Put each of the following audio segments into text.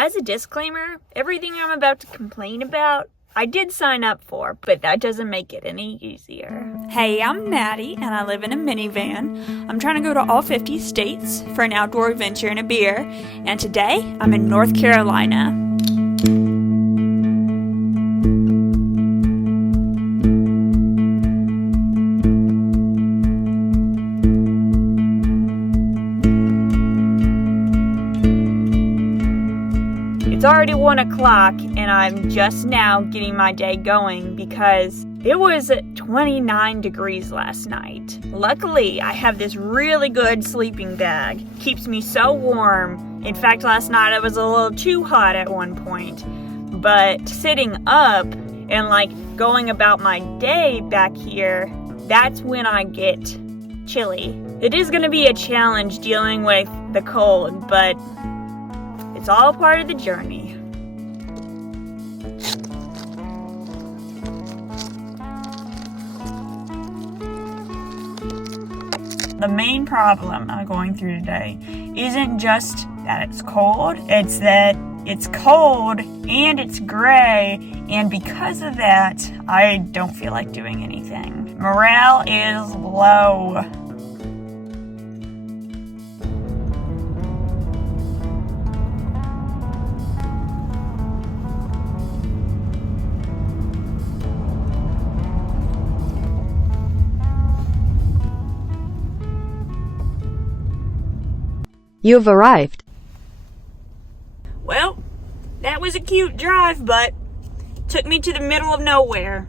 As a disclaimer, everything I'm about to complain about, I did sign up for, but that doesn't make it any easier. Hey, I'm Maddie, and I live in a minivan. I'm trying to go to all 50 states for an outdoor adventure and a beer, and today I'm in North Carolina. It's already 1 o'clock and I'm just now getting my day going because it was 29 degrees last night. Luckily, I have this really good sleeping bag. Keeps me so warm. In fact, last night it was a little too hot at one point. But sitting up and going about my day back here, that's when I get chilly. It is going to be a challenge dealing with the cold, but it's all part of the journey. The main problem I'm going through today isn't just that it's cold, it's that it's cold and it's gray, and because of that, I don't feel like doing anything. Morale is low. You've arrived. Well, that was a cute drive, but took me to the middle of nowhere.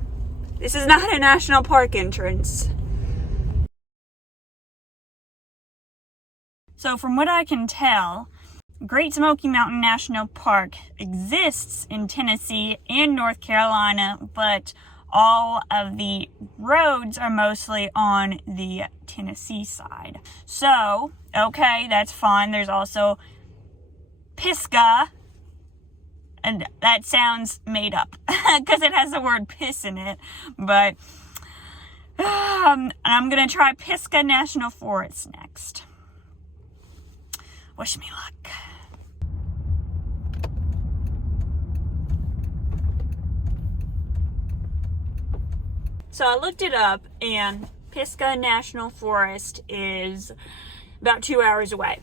This is not a national park entrance. So from what I can tell, Great Smoky Mountain National Park exists in Tennessee and North Carolina, but all of the roads are mostly on the Tennessee side. So, okay, that's fine. There's also Pisgah, and that sounds made up because it has the word piss in it, but I'm gonna try Pisgah National Forest next. Wish me luck. So I looked it up, and Pisgah National Forest is about 2 hours away.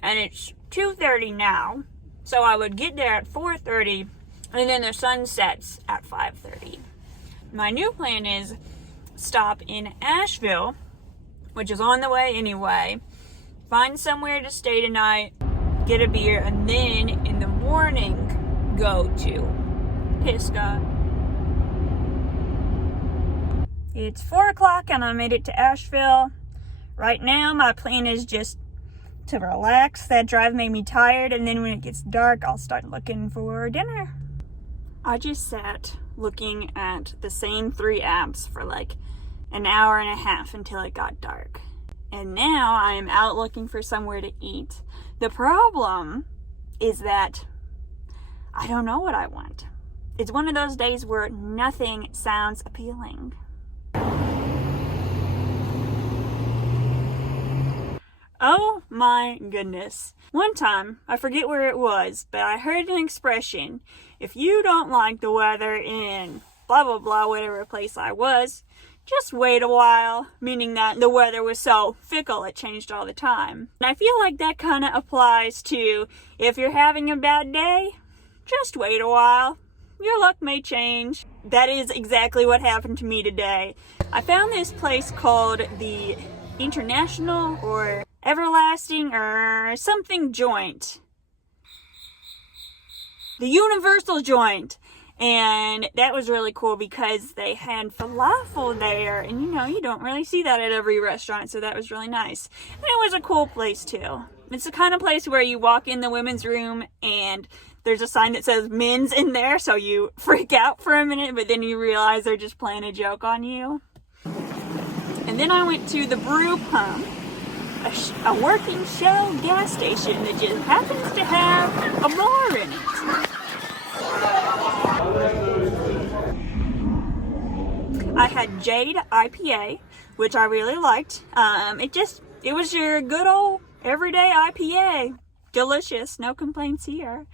And it's 2:30 now, so I would get there at 4:30, and then the sun sets at 5:30. My new plan is stop in Asheville, which is on the way anyway, find somewhere to stay tonight, get a beer, and then in the morning go to Pisgah. It's 4 o'clock and I made it to Asheville. Right now, my plan is just to relax. That drive made me tired, and then when it gets dark, I'll start looking for dinner. I just sat looking at the same 3 apps for an hour and a half until it got dark. And now I am out looking for somewhere to eat. The problem is that I don't know what I want. It's one of those days where nothing sounds appealing. Oh my goodness. One time, I forget where it was, but I heard an expression: if you don't like the weather in blah blah blah, whatever place I was, just wait a while, meaning that the weather was so fickle it changed all the time. And I feel like that kind of applies to if you're having a bad day, just wait a while. Your luck may change. That is exactly what happened to me today. I found this place called the International or Everlasting or something joint. The Universal joint. And that was really cool because they had falafel there. And you don't really see that at every restaurant. So that was really nice. And it was a cool place too. It's the kind of place where you walk in the women's room and there's a sign that says men's in there. So you freak out for a minute, but then you realize they're just playing a joke on you. And then I went to the Brew Pump, a working Shell gas station that just happens to have a bar in it. I had Jade IPA, which I really liked. It was your good old everyday IPA. delicious, no complaints here.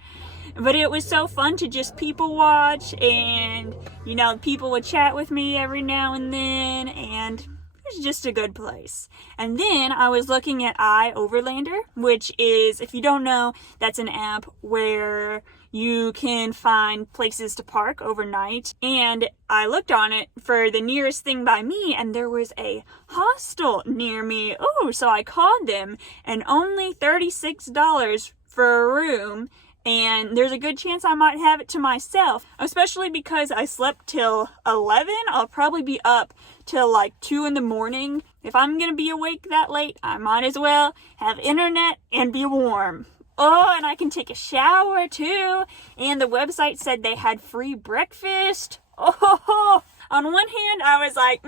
But it was so fun to just people watch, and you know, people would chat with me every now and then, and it was just a good place. And then I was looking at iOverlander, which is, if you don't know, that's an app where you can find places to park overnight. And I looked on it for the nearest thing by me, and there was a hostel near me. Oh, so I called them, and only $36 for a room. And there's a good chance I might have it to myself, especially because I slept till 11. I'll probably be up till like 2 in the morning. If I'm gonna be awake that late, I might as well have internet and be warm. Oh, and I can take a shower too. And the website said they had free breakfast. Oh, on one hand, I was like,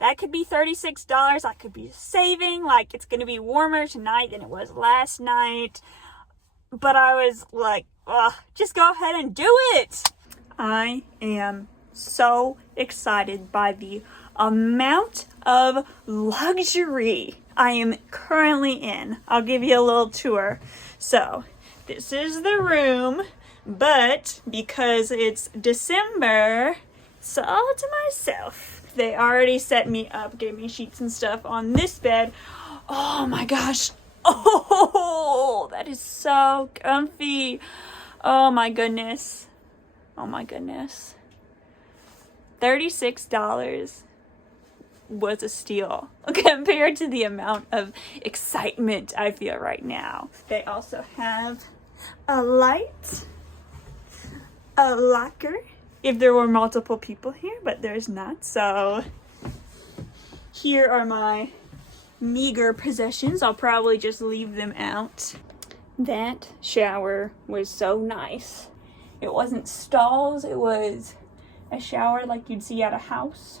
that could be $36. I could be saving, like it's gonna be warmer tonight than it was last night. But I was like, just go ahead and do it. I am so excited by the amount of luxury I am currently in. I'll give you a little tour. So, this is the room, but because it's December, it's all to myself. They already set me up, gave me sheets and stuff on this bed. Oh my gosh. Oh, that is so comfy. Oh my goodness. Oh my goodness. $36 was a steal compared to the amount of excitement I feel right now. They also have a light, a locker, if there were multiple people here, but there's not. So here are my meager possessions. I'll probably just leave them out. That shower was so nice. It wasn't stalls, it was a shower like you'd see at a house.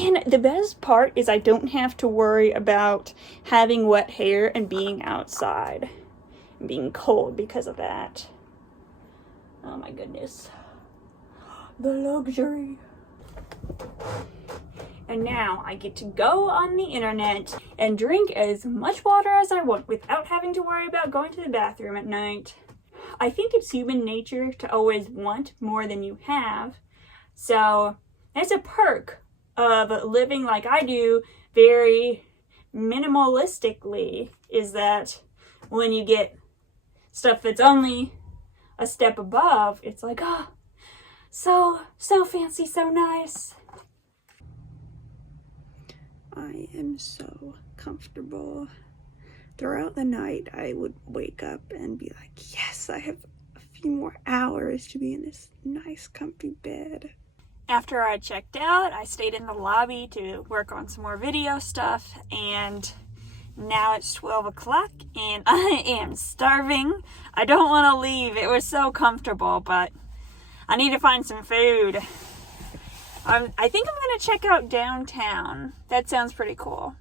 And the best part is I don't have to worry about having wet hair and being outside and being cold because of that. Oh my goodness. The luxury. And now I get to go on the internet and drink as much water as I want without having to worry about going to the bathroom at night. I think it's human nature to always want more than you have. So that's a perk of living like I do very minimalistically, is that when you get stuff that's only a step above, it's like, so fancy, so nice. I am so comfortable. Throughout the night, I would wake up and be like, yes, I have a few more hours to be in this nice, comfy bed. After I checked out, I stayed in the lobby to work on some more video stuff, and now it's 12 o'clock and I am starving. I don't want to leave. It was so comfortable, but I need to find some food. I think I'm going to check out downtown. That sounds pretty cool.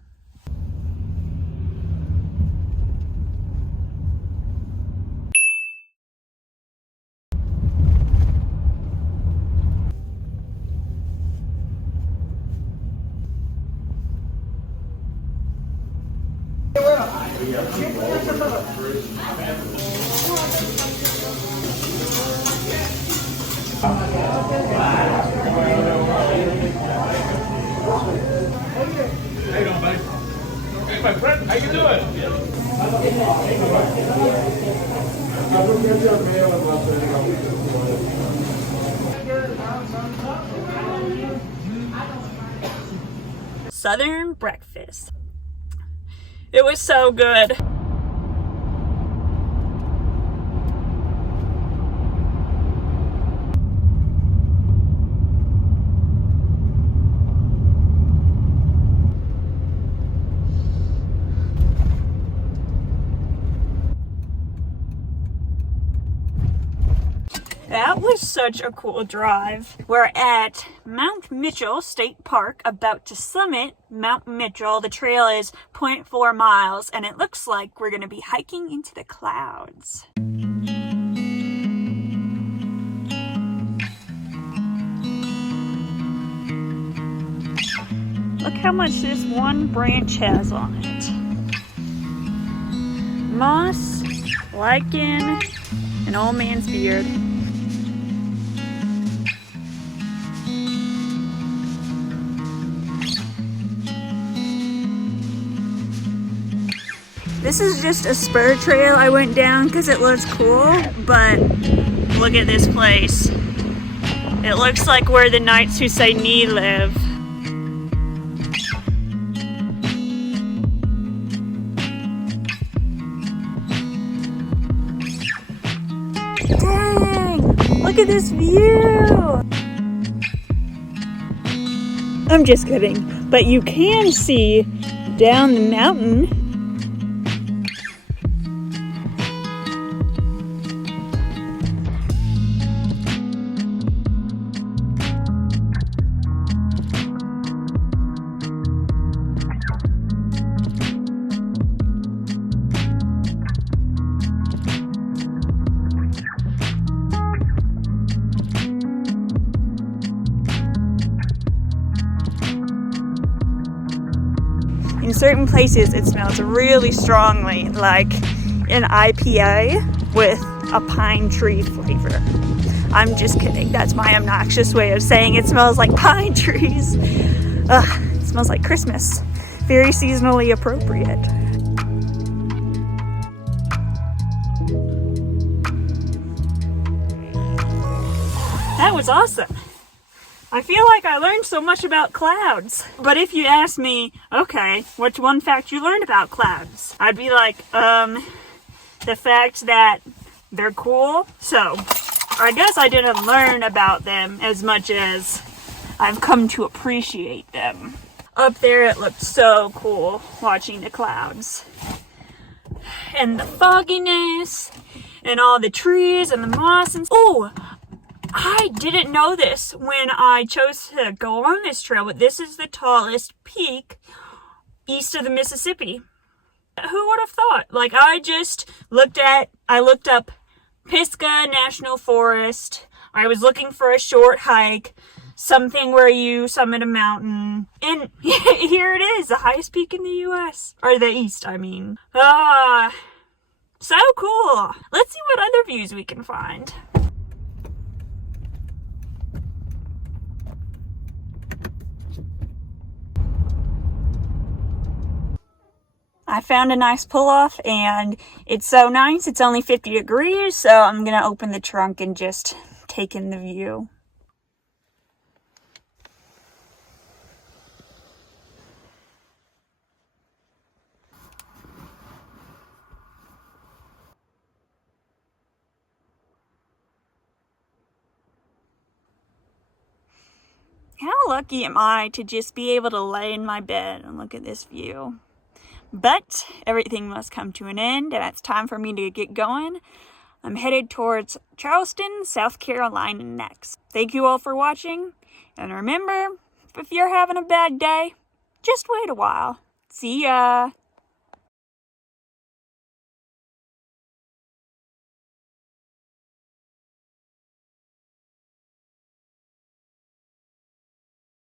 How you doing, buddy? Hey, my friend, how you doing? Southern breakfast. It was so good. That was such a cool drive. We're at Mount Mitchell State Park, about to summit Mount Mitchell. The trail is 0.4 miles, and it looks like we're gonna be hiking into the clouds. Look how much this one branch has on it. Moss liking an old man's beard. This is just a spur trail I went down because it looks cool, but look at this place. It looks like where the Knights Who Say Knee live. Dang! Look at this view! I'm just kidding, but you can see down the mountain. In certain places it smells really strongly, like an IPA with a pine tree flavor. I'm just kidding, that's my obnoxious way of saying it smells like pine trees. Ugh, it smells like Christmas. Very seasonally appropriate. That was awesome. I feel like I learned so much about clouds. But if you ask me, okay, what's one fact you learned about clouds? I'd be like, the fact that they're cool. So, I guess I didn't learn about them as much as I've come to appreciate them. Up there it looked so cool watching the clouds. And the fogginess, and all the trees and the moss and... Oh! I didn't know this when I chose to go on this trail, but this is the tallest peak east of the Mississippi. Who would have thought? Like, I looked up Pisgah National Forest. I was looking for a short hike, something where you summit a mountain. And here it is, the highest peak in the U.S. Or the East, I mean. So cool. Let's see what other views we can find. I found a nice pull-off and it's so nice. It's only 50 degrees, so I'm gonna open the trunk and just take in the view. How lucky am I to just be able to lay in my bed and look at this view? But everything must come to an end, and it's time for me to get going. I'm headed towards Charleston, South Carolina next. Thank you all for watching, and remember, if you're having a bad day, just wait a while. See ya!